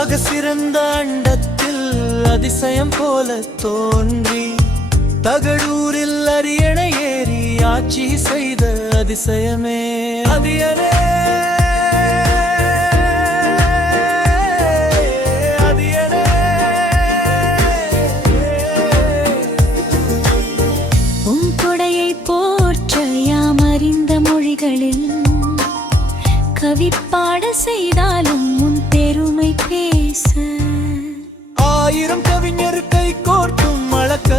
அகசிறந்த அண்டத்தில் அதிசயம் போல தோன்றி தகடூரில் அரியணை ஏறி ஆட்சி செய்த அதிசயமே அதியனே கவி பாட செய்தாலும் உன் பெருமை பேச 1000 கவிஞர் கை கோர்த்தும் அளக்க